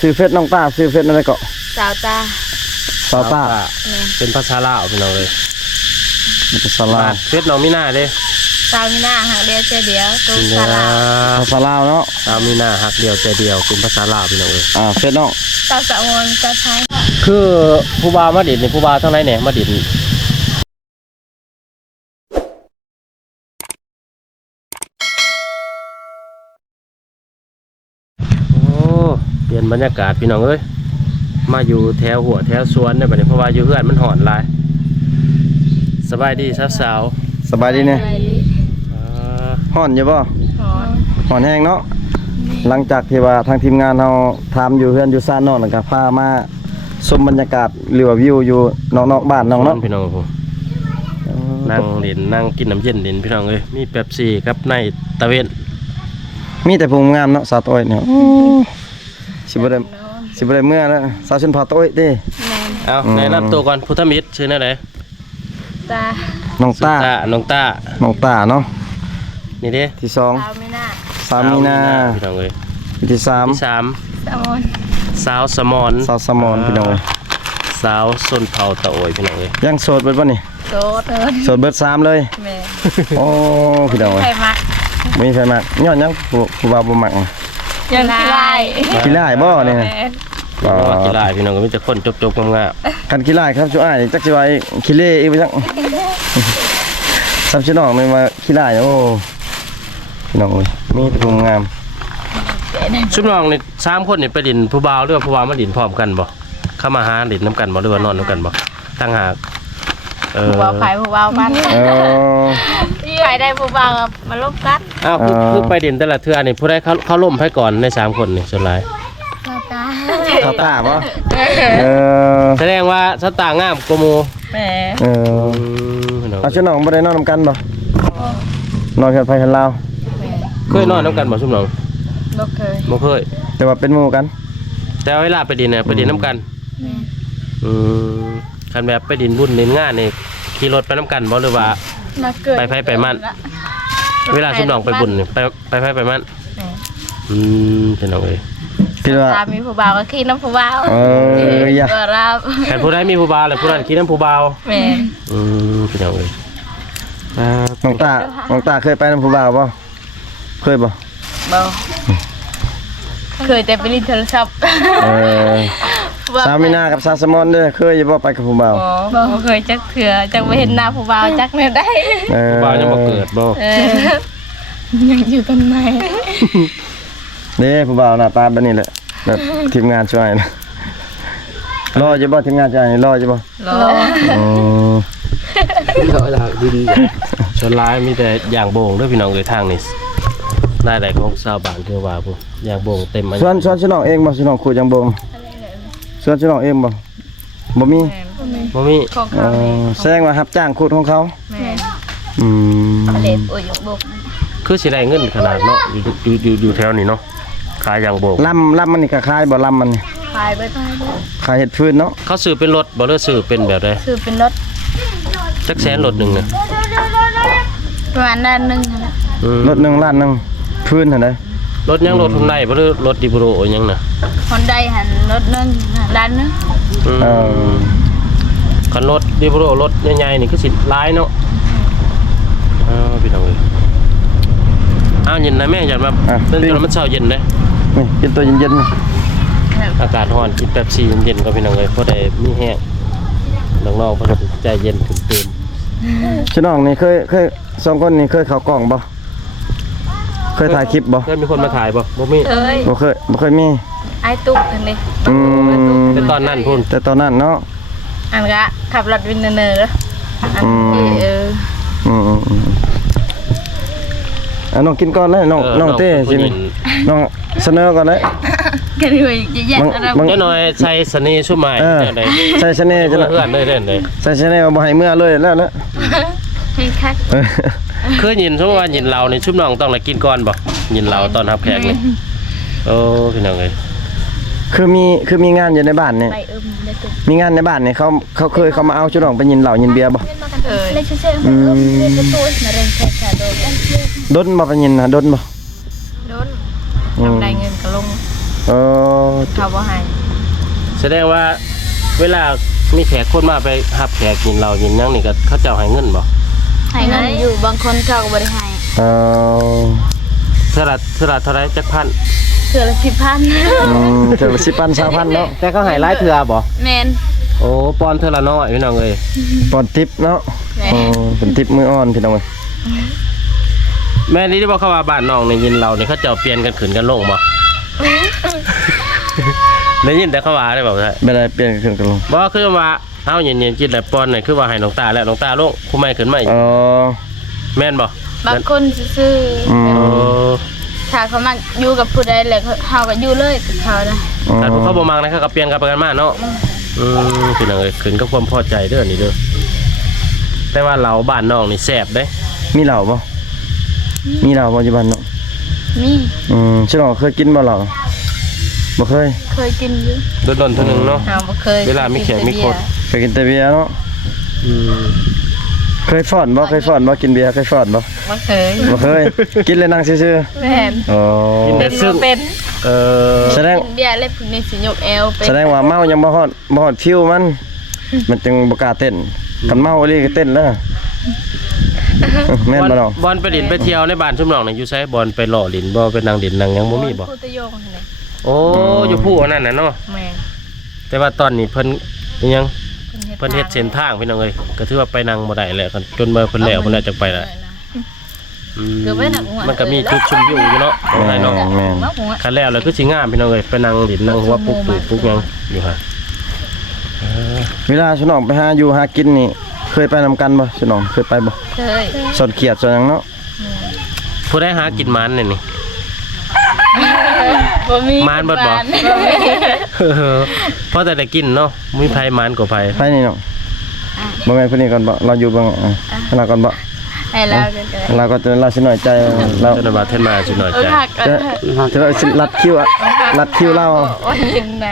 ซื้อเฟซน้องตาซื้อเฟซอะไรก็สาวตาเป็นภาษาลาวพี่น้องเลยมันเป็นภาษาลาวเฟซน้องมีหน้าเด้สาวมีหน้าหักเดียวใจเดียวตัวภาษาลาวภาษาลาวเนาะสาวมีหน้าหักเดียวใจเดียวเป็นภาษาลาวพี่น้องเลยเฟซน้องสาวสาวมจะใช้คือผู้บ่าวมาดินนี่ผู้บ่าวทั้งไหนเนี่ยมาดินเปลี่ยนบรรยากาศพี่น้องเอ้ยมาอยู่แถวหัวแถวสวนเนี่ยบัดนี้เพราะว่าอยู่เฮือนมันหอนหลายสบายดีสาวสบายดีเนี่ยห่อนอยู่ป่ะห่อนแห้งเนาะหลังจากที่ว่าทางทีมงานเราทำอยู่เฮือนอยู่ซ่านนอกแล้วก็พามาชมบรรยากาศหรือว่าวิวอยู่นอกบ้านน้องเนาะพี่น้องผมนั่งเล่นนั่งกินน้ำเย็นเล่นพี่น้องเอ้ยมีเป๊ปซี่ครับในตะเวนมีแต่ภูมิงามเนาะสาวต้อยเนี่ยสิบได้เมื่อแล้วสาวชนพาต้อยดิเอาแนะนำตัวก่อนพุทธมิตรชื่ออะไรตาน้องตาเนาะนี่ดิที่2สามมีนาพี่น้องเอ้ยที่3สาวสมอนพี่น้องเอ้ยสาวส้นเผาตะโอยพี่น้องเอ้ยยังโสดเบิดป่ะนี่โสดเบิด3เลยโอ้พี่น้องเอ้ยไม่ใช่มากย้อนยังผู้บ่าวบ่มักยังขี้ร้ายบ่นี่นะขี้ร้ายพี่น้องก็มีแต่คนจบๆงามๆกันขี้ร้ายครับจู่อ้ายจักสิว่าขี้เล่อีกบ่จังซ้ำชิน้องนี่มาขี้ร้ายโอ้พี่น้องเอ้ยมีแต่ภูมิงามชุดน้องนี่3คนนี่ไปดินผู้บ่าวหรือว่าผู้บ่าวมาดินพร้อมกันบ่เข้ามาหาดินน้ำกันบ่หรือว่านอนน้ำกันบ่ตั้งหากผู้บ่าวไผผู้บ่าวมันไผได้ผู้บ่าวมาลบกันอ้าวคือไปดินแต่ละเทื่อนี่ผู้ใดเขาล่มให้ก่อนใน3คนนี่ส่วนหลายสตาบ่แสดงว่าสตางามกว่าหมู่เอาชุดน้องบ่ได้นอนน้ำกันบ่นอนกันไผกันลาวเคยนอนน้ำกันบ่ชุดน้องบ่เคยแต่ว่าเป็นหมู่กันแต่เวลาไปดินเนี่ยไปดินน้ำกันคันแบบไปดินบุญดินงานนี่ขี่รถไปน้ำกันบ่หรือว่าไปมันเวลาชุดน้องไปบุญนี่ไปมันเป็นน้องเอ้ยคิดว่ามีผู้บ่าวก็ขี่น้ำผู้บ่าวอย่าแต่ผู้ใดมีผู้บ่าวเลยผู้นั้นขี่น้ำผู้บ่าวเป็นน้องเอ้ยน้องตาเคยไปน้ำผู้บ่าวป่ะเคยป่ะเคยแต่ไปเล่นโทรศัพท์สามีนากับซาสมอนเด้อเคยบ่ไปกับผู้บ่าวบ่เคยจักเถื่อจักไปเห็นหน้าผู้บ่าวจักเนี่ยได้ผู้บ่าวยังบ่เกิดบ่ยังอยู่กันไหนเด้ผู้บ่าวหน้าตาแบบนี้แหละแบบทีมงานช่วยนะรอจะบ่ทีมงานช่วยรอจะบ่รอดีชนร้ายมีแต่อย่างโบงด้วยพี่น้องเลยทางนี่ได้แต่ของชาวบ้านคือว่าพวกอย่างโบงเต็มส่วนชิน้องเองบ่ชิน้องคุยอย่างโบงส่วนชิน้องเองบ่มีแสดงว่ารับจ้างขุดของเขาคือสิได้เงินขนาดเนาะอยู่แถวนี้เนาะขายอย่างโบกลำมันนี่ก็ขายบ่ลำมันขายไปขายเห็ดพื้นเนาะเขาซื้อเป็นรถบ่หรือซื้อเป็นแบบใดซื้อเป็นรถจักแสนรถ1เนี่ยประมาณล้านนึงนะรถ1ล้านนึงพื้นหั่นได้รถยังรถHyundaiบ่หรือรถดิโบโรยังน่ะ Hyundai หั่นรถนึงล้านนึงคันรถดิโบโรรถใหญ่ๆนี่คือสิหลายเนาะพี่น้องเอ้ยเย็นนะแม่อย่ามาเดินจนมันเช้าเย็นเลยนี่กินตัวเย็นๆอากาศร้อนกินเป๊ปซี่เย็นๆก็พี่น้องเอ้ยพอได้มีแห้งน้องๆพอใจเย็นตื่นชิน้องนี่เคย2คนนี่เคยเข้ากล้องบ่เคยถ่ายคลิปบ่เคยมีคนมาถ่ายบ่มีบ่เคยมีไอ้ตุ๊กนั่นดิแต่ตอนนั้นพุ่นแต่ตอนนั้นเนาะอันก็ขับรถวินเนอร์น้องกินก่อนเลยน้องเต้สิน้องเสนอก่อนเลยกันเลยแย่ๆจะหน่อยใส่สนีชุ่มใหม่ใส่สนีจะเพื่อนเลยใส่สนีบ่ให้เมื่อเลยแล้วให้คักคือยินสมมติว่ายินเราในชุ่มน้องต้องกินก่อนบ่ยินเราตอนรับแขกนี่โอ้พี่น้องเลยคือมีงานอยู่ในบ้านเนี่ยมีงานในบ้านเนี่ยเขาเคยเขามาเอาชุดน้องไปยินเหล้ายินเบียร์บ่ดนบ่ไปยินนะดนบ่ทำได้เงินก็ลง เออ เขาบ่ให้ แสดงว่าเวลามีแขกคนมาไปหับแขกกินเหล้ากินหยังนี่ก็เขาเจ้าให้เงินบ่ ให้เงินอยู่บางคนเขาก็บ่ได้ให้ เออ เท่าไหร่จักพัน เทื่อละ10,000 เจอ10,000 20,000เนาะ แต่เขาให้หลายเทื่อบ่ แม่น โอ้ปอนเท่าละน้อยพี่น้องเอ้ย ปอนทิปเนาะ แม่ โอ้เป็นทิปมืออ่อนพี่น้องเอ้ย แม่นี่ได้บอกเขาว่าบ้านน้องในยินเราเนี่ยเขาเจ้าเปลี่ยนกันขึ้นกันลงบ่ ได้ยินแต่เขาว่าได้บอกใช่ ไม่ได้เปลี่ยนเครื่องกันลง บ่คือว่าเฮาเย็นๆกินแต่ปอนนี่คือว่าให้น้องตาแล้วน้องตาลงคู่ใหม่ขึ้นใหม่ อ๋อ แม่นบ่ บางคนซื่อ อืม โอ้ ถ้าเขามาอยู่กับผู้ใดแล้วเขาก็อยู่เลยกับเขานะ แต่พวกเขาบ่มักนะเขาก็เปลี่ยนกันไปกันมาเนาะพี่น้องเอ้ยขึ้นกับความพอใจเด้อนี่เด้อแต่ว่าเราบ้านน้องนี่แซ่บเด้ มีเหล้าบ่มีเหล้าปัจจุบันเนาะ มี ชิน้องเคยกินบ่เหล้าบ่เคย เคยกินอยู่ โดนๆเท่านึงเนาะ เฮาบ่เคย เวลามีแขกมีคน เคยกินแต่เบียร์เนาะ อืม เคยฟ้อนบ่กินเบียร์เคยฟ้อนบ่ บ่เคย บ่เคย กินเลยนั่งซื่อ แม่น ๆอ๋อ เป็นบ่เป็น เออ แสดง กินเบียร์แล้วพวกนี้สิยกแอวเป็น แสดงว่าเมายังบ่ฮอดฟิวมัน มันจึงบ่กล้าเต้นคันเมาอีหลีก็เต้นแล้วแม่นบ่น้อง บอลไปดินไปเที่ยวในบ้านชุมน้องนี่อยู่ไสบอลไปหล่อดินบ่ไปนั่งดินนั่งหยังบ่มีบ่ ผู้ตะโยงหั่นแหละ โอ้อยู่ผู้อันนั้นน่ะเนาะ แม่น แต่ว่าตอนนี้เพิ่นอิหยัง เพิ่น เพิ่นเฮ็ดเส้นทางพี่น้องเอ้ยก็ถือว่าไปนั่งบ่ได้แหละกันจนเมื่อเพิ่นแล้วเพิ่นน่าจะไปแล้วอืม เกือบไปหนักหัว มันก็มีจุดชมวิวอยู่เนาะบ่ได้เนาะ แม่น มาหัว คันแล้วแล้วคือสิงามพี่น้องเอ้ยไปนั่งดินนั่งหัวปุ๊กปุ๊กปุ๊กหยังอยู่ฮะ เวลาชิน้องไปหาอยู่หากินนี่ เคยไปนำกันบ่ชิน้องเคยไปบ่ เคย สอนเขียดสอนหยังเนาะ ผู้ใดหากินมันนี่นี่ บ่มี มานเบิดบ่ บ่มี เพราะแต่ได้กินเนาะมีไผมันกว่าไผ ไปนี่น้องบ่แม่นผู้นี้ก่อนบ่เราอยู่เบิ่งเราก่อนบ่ ให้เรากันก็ได้ เราก็จะเราสิน้อยใจเรา จนว่าเทนมาสิหน่อย เออ ใจ หักกัน จะเราสิรัดคิวอะรัดคิวเรา โอ้ยยังไง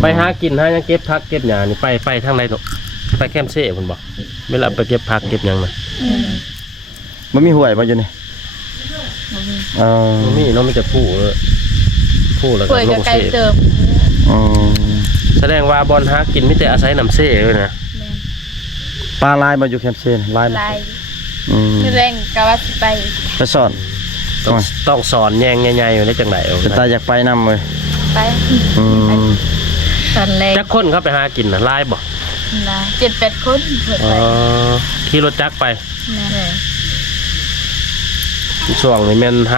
ไปหากินหาหยังเก็บผักเก็บหญ้านี่ไปทางใดลูกไปแคมป์เซ่พุ่นบ่เวลาไปเก็บผักเก็บหยังน่ะ บ่มีหวยบ่อยู่นี่เออ บ่มีเนาะมีแต่ผู้แล้วก็ ป่วย ล กับ ง ไก่ เซ่ เติม อืม แสดงว่าบอลหากินมีแต่อาศัยน้ำเซ่เลยนะ ปลาลายบ่อยู่แคมป์เซนลายบ่ ลาย อืม คือแรงกะว่าสิไป ไปสอน ต้องสอนแยงใหญ่ๆอยู่ในจังไดเอา แต่ตาอยากไปนำเว้ย ไป อืม ตอนแรก จักคนเข้าไปหากินน่ะลายบ่ นะ7-8 คนเพิ่น อ๋ ไป อขี่รถจักรไป แม่ ช่วงนี้แม่นห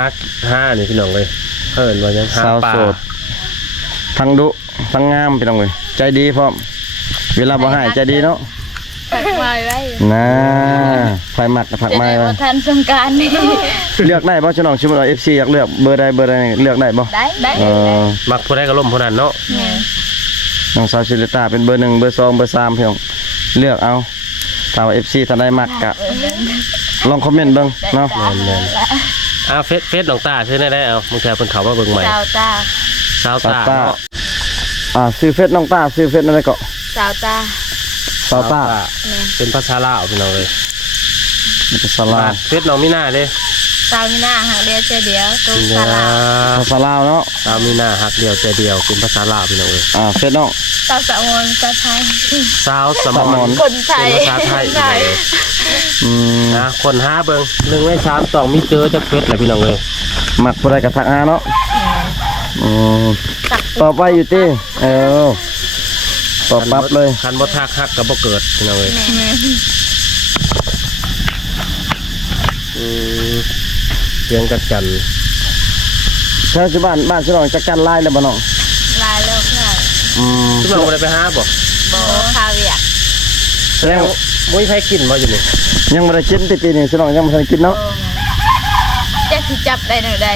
านี่พี่น้องเลยเอิ้นว่าหยังหา สาว ปลา โสดทั้งดุทั้งงามพี่น้องเว้ยใจดีพร้อมเวลาบ่ให้ใจดีเนาะ ตักไม้ไว้ นะไฟมักกับผัก จะ ไม้ ได้ ไว้ บ่ทันสงกรานต์นี่ เลือกได้บ่ชิน้องชิบ่ FC อยากเลือกเบอร์ใดนี่เลือกได้บ่ ได้ เออ มักผู้ใดก็ล่มผู้นั้นเนาะ แม่ น้องสาวชิลิตาเป็นเบอร์1เบอร์2เบอร์3พี่น้องเลือกเอาถ้าว่า FC ท่านใดมักก็ลองคอมเมนต์เบิ่งเนาะ แม่นๆเฟซน้องตาซื้อได้เอามึงแค่เพิ่นเข้ามาเบิ่งใหม่ สาวตา สาว สาว ตา ตา เนาะ ซื้อเฟซน้องตาซื้อเฟซอะไรก็ สาวตา สาวตา เป็นภาษาลาวพี่น้องเลย มันจะสลา เฟซน้องมีหน้าเด้ สาวมีหน้าหาเดียวเจเดียวตุ้ง เด้ สาลา ภาษาลาวเนาะ สาวมีหน้าหักเดียวใจเดียวเป็นภาษาลาวพี่น้องเลย เฟซน้อง สาวสะออนสาวไทย สาวสม สม อ อน คนไทย เป็นภาษาไทย ไทย อืม นะคนหาเบิ่ง1ใน3ต้องมีเจอจักเฟซแหละพี่น้องเลย มักผู้ใดก็ทักหาเนาะอืม ตัก ต่อไปอยู่ติตอบปั๊บเลย คันบ่ทักฮักก็บ่เกิดพี่น้องเลย แม่ เสียงกัดกัน แถวที่บ้านชิน้องจักกันลายแล้วบ่น้อง ลายแล้วค่ะ ทุกคนบ่ได้ไปหาบ่ บ่คาเวียก แสดงว่าบ่มีใครกินบ่อยู่นี่ ยังบ่ได้กินติปีนี้ชิน้องยังบ่ทันกินเนาะ จะสิจับได้หน่อยใด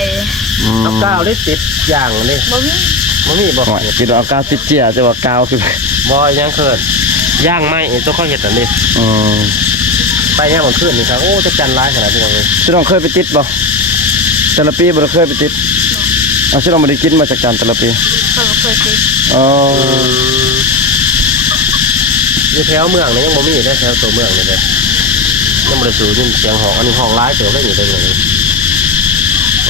เอาก้าวได้ติดอย่างนี่ บ่มี บ่มีบ่ โอ้ยคิดว่าเอากาวติดเจียจะว่ากาวคือ บ่ยังเคินย่างไม้ตัวเขาเฮ็ดอันนี้ อืม ไปย่างมันขึ้นนี่ครับโอ้จะจันร้ายขนาดนี้เลย ชิน้องเคยไปติดบ่แต่ละปีบ่ได้เคยไปติดชิน้องบ่ได้กินมาจากจันแต่ละปี เขาบ่เคยกิน อ๋อ อยู่แถวเมืองนี่ยังบ่มีได้แถวตัวเมืองนี่เลยยังบ่ได้สูยินเสียงหอกอันนี้ห้องร้ายเติบได้อยู่ได้เลยโอ้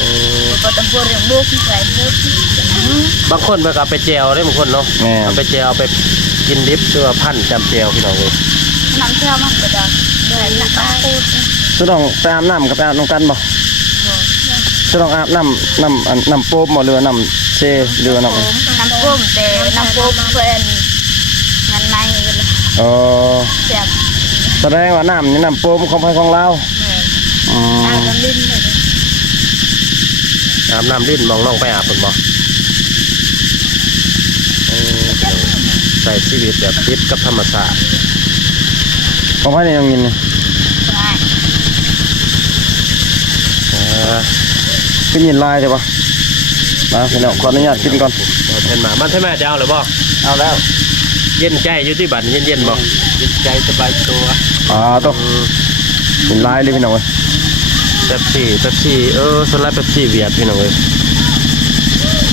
ก็ตำบลอย่างบุกใส่บุก บางคนมันก็เอาไปแจวได้บางคนเนาะ แม่ เอาไปแจวเอาไปกินดิบหรือว่าพันจำแจวพี่น้องเลย น้ำเชี่ยวมันก็จะเดินหนักพูด จะต้องไปอาบน้ำกับไปอาบน้ำกันบ่จะต้องอาบน้ำโป๊บบ่หรือว่าน้ำเซหรือว่าน้ำ น้ำพุ่มแต่น้ำพุ่มเป็นงานในเลย อ๋อ เสียบ แสดงว่าน้ำนี่น้ำโป๊บของไผของเราอืม อาบน้ำลิ้นเลย อาบน้ำลิ้นมองน้องไปอาบเป็นบ่ใส่ชีวิตแบบติดกับธรรมชาติ ของไผนี่ยังยินนี่ ได้ เป็นยินลายใช่ปะมาพี่น้องขออนุญาตกินก่อน เอาเทนมามันเทนมาจะเอาหรือบ่ เอาแล้ว เย็นใจอยู่ที่บัตรเย็นๆบ่เย็นใจสบายตัว ต้องเป็นลายเลยพี่น้องเว้ย เป๊ปซี่สไลด์เป๊ปซี่เวียดพี่น้องเว้ย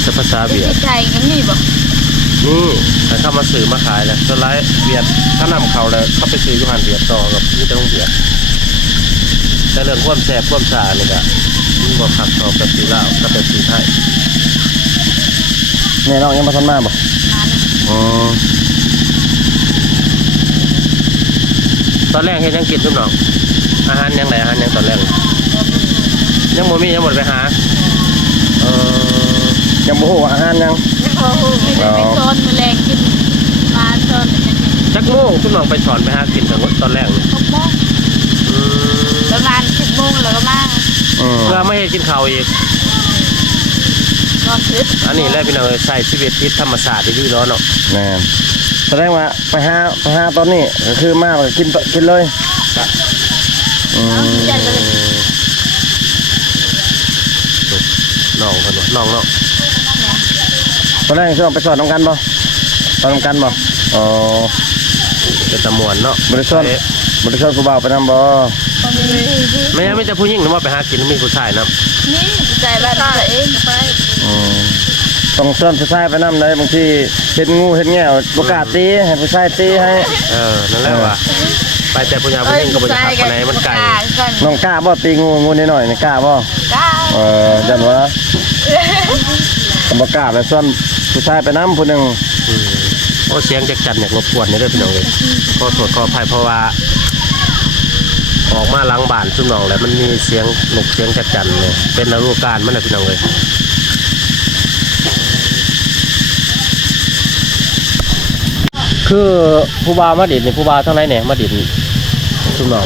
จะภาษาเวียด ใจกันนี่บ่ นี่แต่เข้ามาสื่อมาขายแล้วสไลด์เวียดถ้านำเขาแล้วเข้าไปซื้อยูฮันเวียดต่อกับนี่จะต้องเวียดแต่เรื่องความแซ่บความสะอาดนี่ก็มีบ่ขัดต่อเป๊ปซี่ลาวกับเป๊ปซี่ไทย แม่น้องยังมาทันมาบ่ มา อ๋อ ตอนแรกเฮ็ดยังกินทุกน้องอาหารยังไงอาหารยังตอนแรกยังบ่มียังหมดไปหายังบ่ฮู้ว่าอาหารยัง โอ้โหไม่ได้ไปโซนมือแรงกินมาโซน จักโมงทุกน้องไปสอนไปหากินกันตอนแรกนี่ 6 โมงประมาณ10 โมงแล้วก็มา เพื่อไม่ให้กินข้าวอีก นอนดึก อันนี้แหละพี่น้องใส่ชีวิตที่ธรรมศาสตร์ดีๆเนาะ แม่นแสดงว่าไปหาตอนนี้ก็คือมาแล้วก็กินเลย ใจเลย น้องคนน้องเนาะ ตอนแรกคือต้องไปสอนน้ำกันบ่สอนน้ำกันบ่อ๋อ เป็นตะมวนเนาะ บริษัทผู้บ่าวไปนำบ่ ไม่งั้นไม่จะผู้หญิงหรือว่าไปหากินมีผู้ชายนะ นี่ใจบ้านตัวเองไป ต้องเชิญผู้ชายไปนำได้บางทีเห็นงูเห็นแง่บ่กล้าตีให้ผู้ชายตีให้ นั่นแหละว่ะไปแต่ผู้หญิงผู้หญิงก็บ่จะขับไปไหนมันไกล น้องกล้าบ่ตีงูนิดหน่อยนี่กล้าบ่ กล้า จันว่าบ่กล้าไปส่วนผู้ชายไปนำผู้หนึง โอ้เสียงจากจันอยากรบกวนนี่ด้วยพี่น้องเลยขอโทษขออภัยเพราะว่าออกมาล้างบ้านซุ่มน้องแล้วมันมีเสียงหนุกเสียงจากจันเลยเป็นฤดูกาลมันนะพี่น้องเลยคือผู้บ่าวมาดิดนี่ผู้บ่าวทั้งไรเนี่ยมาดิดซุ่มน้อง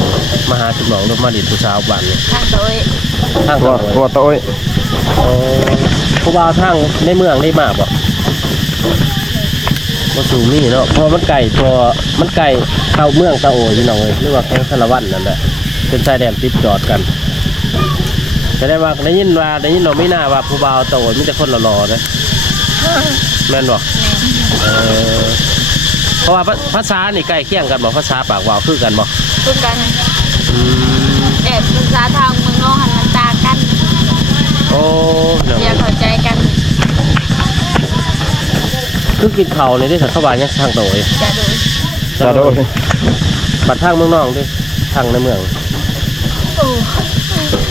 มาหาซุ่มน้องรถมาดิดผู้สาวบ้านนี่ ทางตัวเอง ทาง ตัว เขา ตัวโต้ย ผู้บ่าวทางในเมืองได้มากบ่มาสู่นี่เนาะเพราะมันไก่เข้าเมืองตะโอยพี่น้องเลยหรือว่าแข้งสารวัตรนั่นแหละเป็นชายแดนติดจอดกันจะได้ว่าได้ยินเราไม่น่าว่าผู้บ่าวตะโอยมีแต่คนหล่อๆนะแม่นบ่เพราะว่าภาษานี่ใกล้เคียงกันบ่ภาษาปากว่าวคือกันบ่ พูดกันแต่ภาษาทางเมืองนอกหันมันต่างกัน โอ้เนาะ อย่าเข้าใจกัน คือกินข้าวนี่ได้สักเข้าบ้านยังทางตะโอย จะดู ตัวโต้ย บัดทางเมืองนอกดิทางในเมือง โอ้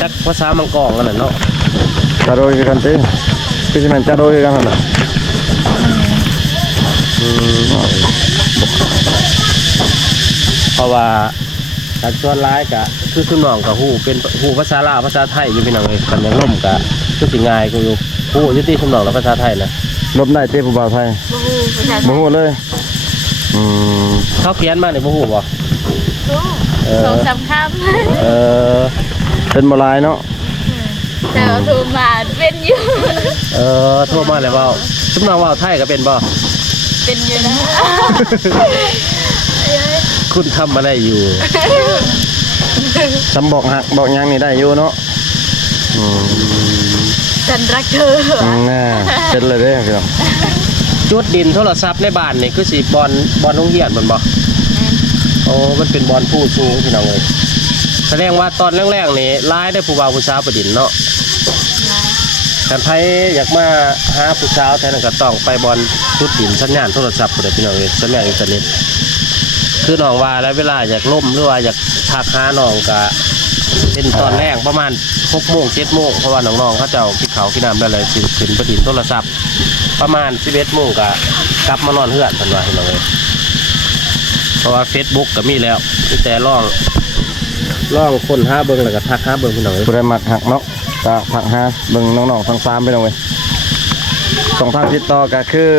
จักภาษามังกรกันน่ะเนาะ ตัวโต้ยคือกันติคือสิแม่นตัวโต้ยคือกันหั่นน่ะ เพราะว่าการส่วนร้ายกะคือคุณน้องกับฮู้เป็นฮู้ภาษาลาวภาษาไทยอยู่พี่น้องเอ้ยกันยังล่มกะคือสิง่ายกูอยู่ฮู้อยู่ที่คุณน้องแล้วภาษาไทยนะ ลบได้ติผู้บ่าวไทย บูภาษาไท บ่ ย ฮู้เลย เขาเขียนมานี่บ่ฮู้บ่ สองสามค เป็นบ่หลายเนาะ ำแต่ว่าถูกมาเป็นอยู่ โทรมาแล้วเว้าคุณน้องเว้าไทยก็เป็นบ่ เป็นอยู่นะ คุณทำอะไรอยู่ สำบอกหักบอกหยังนี่ได้อยู่เนาะ ฉันรักเธอ น่าเป็นเลยเด้อพี่น้อง จุดดินโทรศัพท์ในบ้านนี่คือสิบอลโรงเรียนมันบ่โอ้มันเป็นบอลผู้สูงพี่น้องเอ้ยแสดงว่าตอนแรกๆนี่ร้ายได้ผู้บ่าวผู้สาวประดินเนาะ การไทยอยากมาหาผู้สาวแทนนก็ต้องไปบอลจุดดินสัญญาณโทรศัพท์เพื่อพี่น้องเลยสัญญาณอินเทอร์เน็ตคือน้องว่าแล้วเวลาอยากล่มหรือว่าอยากทักหาน้องก็ เป็นตอนแรกประมาณ6 โมง 7 โมงเพราะว่าน้องๆเขาเจ้ากินข้าวกินน้ำได้เลยสิขึ้นไปดินโทรศัพท์ประมาณ 11 โมงก็กลับมานอนเฮือนเพิ่นว่าพี่น้องเอ้ยเพราะว่า Facebook ก็มีแล้วแต่ลองคนหาเบิ่งแล้วก็ทักหาเบิ่งพี่น้องเอ้ย ผู้ใดมักหักเนาะก็ทักหาเบิ่งน้องๆทั้ง3พี่น้องเว้ยสองทางติดต่อก็คือ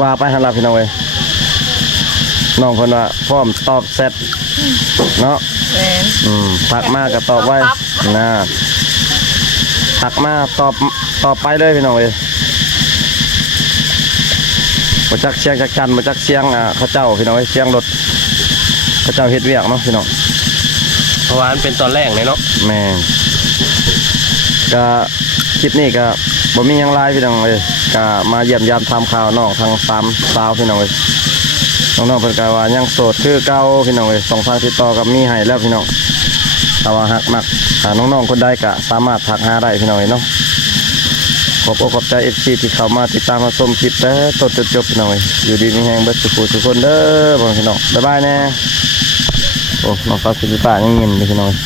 ว่าไปหั่นล่ะพี่น้องเว้ยน้องเพิ่นว่าพร้อมตอบแชทเนาะ แม่น ทักมาก็ตอบไว้นะทักมาตอบไปเลยพี่น้องเอ้ยบ่จักเสียงจักจันบ่จักเสียงเขาเจ้าพี่น้องเอ้ยเสียงรถเขาเจ้าเฮ็ดเวียกเนาะพี่น้อง เพราะว่ามันเป็นตอนแรกเลยเนาะ แม่ก็คลิปนี้ก็บ่มีหยังหลายพี่น้องเอ้ยก็มาเยี่ยมยามทำข่าวน้องทั้ง3สาวพี่น้องเอ้ยน้องๆเพิ่นก็ว่ายังโสดคือเก่าพี่น้องเอ้ย2ทางติดต่อก็มีให้แล้วพี่น้องถ้าว่าฮักมักน้องๆคนใดก็สามารถทักหาได้พี่น้องเอ้ยเนาะขอบอกขอบใจ FC ที่เข้ามาติดตามมาชมคลิปแต่ต้นจนจบพี่น้องเอ้ยอยู่ดีมีแฮงเบิดทุกคนเด้อพี่น้องบ๊ายบายแน่โอ้น้องสาวสิริตายังเงียบอยู่พี่น้องเอ้ย